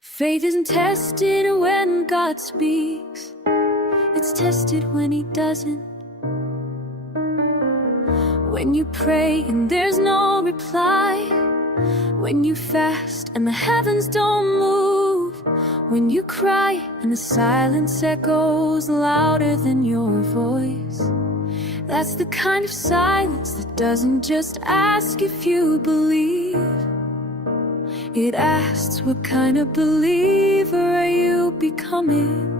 Faith isn't tested when God speaks, it's tested when He doesn't. When you pray and there's no reply, when you fast and the heavens don't move, when you cry and the silence echoes louder than your voice. That's the kind of silence that doesn't just ask if you believe. It asks, what kind of believer are you becoming?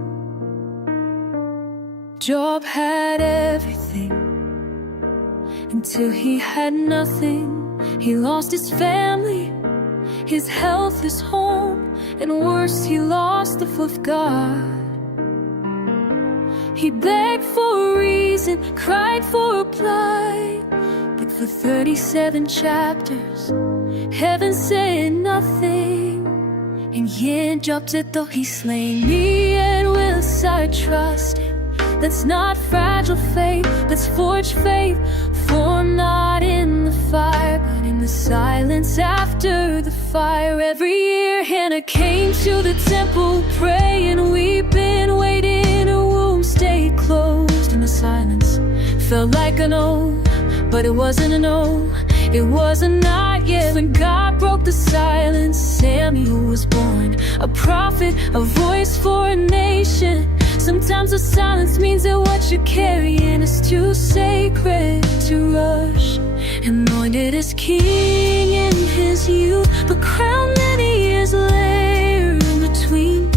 Job had everything until he had nothing. He lost his family, his health, his home, and worse, he lost the foot of God. He begged for a reason, cried for a reply, but for 37 chapters, heaven said nothing. And yet Job said, though He slay me, yet will I trust Him. That's not fragile faith, that's forged faith, formed not in the fire, but in the silence after the fire. Every year Hannah came to the temple, praying, weeping, waiting. Her womb stayed closed, and the silence felt like an oath, but it wasn't an oath, it was a not yet. When God broke the silence, Samuel was born, a prophet, a voice for a nation. Sometimes the silence means that what you're carrying is too sacred to rush. Anointed as king in his youth, but crowned many years later in between.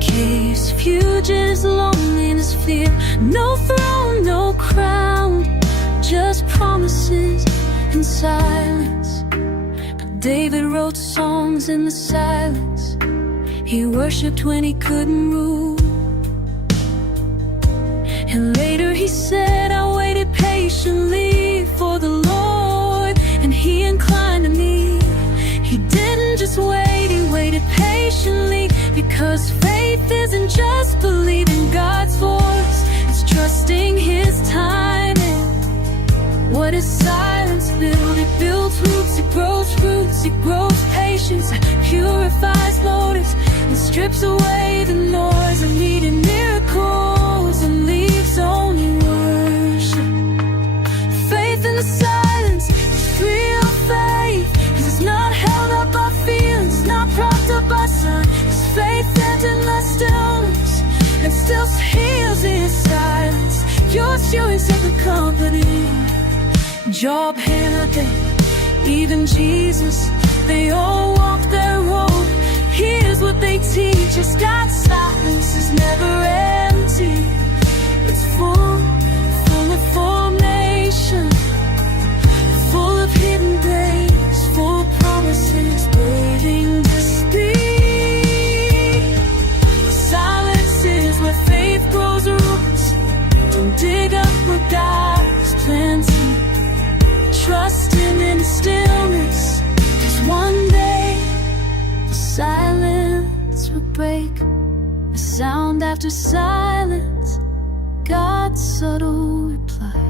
Caves, fugitives, loneliness, fear. No throne, no crown, just promises and silence. But David wrote songs in the silence. He worshipped when he couldn't rule. And later he said, I waited patiently for the Lord, and He inclined to me. He didn't just wait, He waited patiently, because faith isn't just believing God's voice, it's trusting His timing. What does silence build? It builds roots, it grows fruits, it grows patience, it purifies motives, and strips away the noise of needing miracles, and leaves only worship. Faith in the silence is real faith, 'cause it's not held up by feelings, not propped up by sun. It's faith that in the stillness and still heals in silence. Yours, yours in the company. Job, Hannah, David, even Jesus, they all walk their road. Here's what they teach us: God's silence is never empty. It's full of formation, full of hidden days, full of promises waiting to speak. Silence is where faith grows roots. Don't dig up where God's planted. Trust Him in stillness, 'cause one day the silence will break. A sound after silence, God's subtle reply.